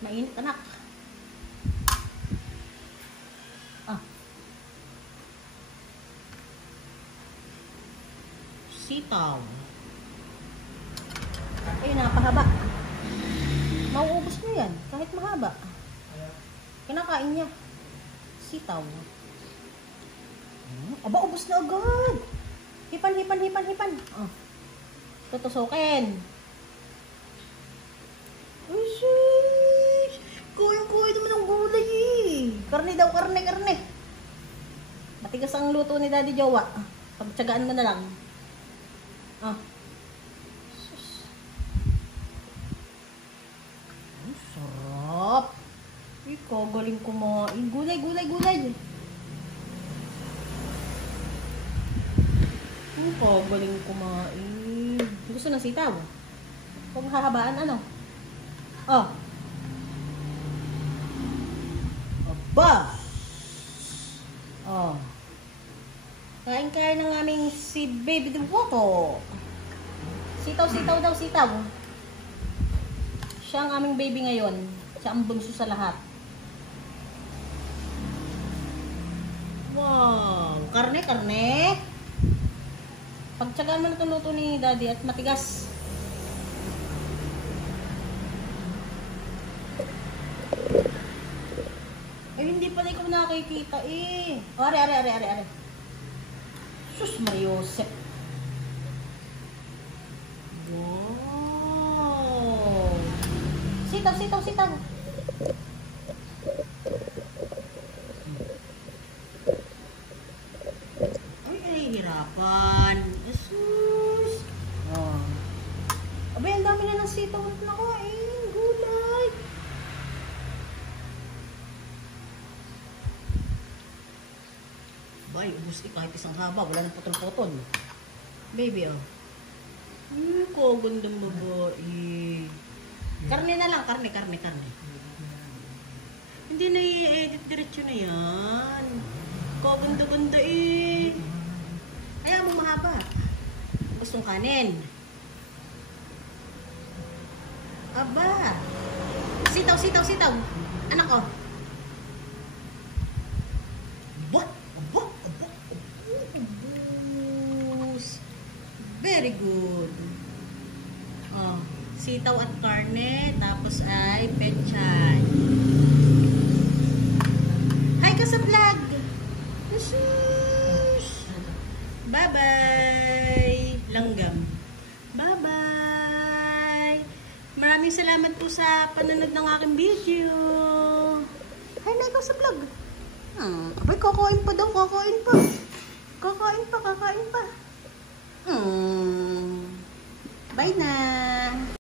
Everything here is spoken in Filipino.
Mainit, anak. Ah. Sitaw. Ayun, napahaba. Mauubos mo yan, kahit mahaba. Kinakain niya. Sitaw. Aba, ubos na agad. Hipan, hipan, hipan, hipan. Oh. Tutusukin. Uy, sis. Kuya naman ang gulay eh. Karne daw, karne, karne. Matigas ang luto ni Daddy Jowa. Pagtsagaan mo na lang. Ah. Sus. Ang sarap. Ikaw, galing kumain. Gulay, gulay, gulay. Ikaw, galing kumain. Gusto ng sitaw? Huwag hahabaan, ano? Oh. Aba! Oh. Kain-kain ng aming si Baby Devoto. Sitaw-sitaw daw, sitaw. Siya ang aming baby ngayon. Siya ang bunso sa lahat. Wow! Karne, karne. Pagtsagaan mo na itong luto ni Daddy at matigas. Eh, hindi pala ikaw nakikita eh. Oh, are. Sus, Mariosep. Wow. Sitaw. Ay, hirapan. Sus. Oh. Abay, ang dami na ng sitaw at nakain. Gulay. Bay, ubus kahit isang haba. Wala nang putol-putol. Baby, oh. Kagandang babae. Karne na lang. Karne. Hindi na i-edit diretso na yan. Kaganda-ganda eh. Ayaw mo mahaba. Gustong kanin. Aba. Sitaw. Anak ko. Very good. Oh, sitaw at karne, tapos ay pechay. Hi ka sa vlog. Bye-bye. Langgam. Bye-bye. Maraming salamat po sa panonood ng aking video. Hi na ikaw sa vlog. Abay, kakain pa daw, kakain pa. Bye na.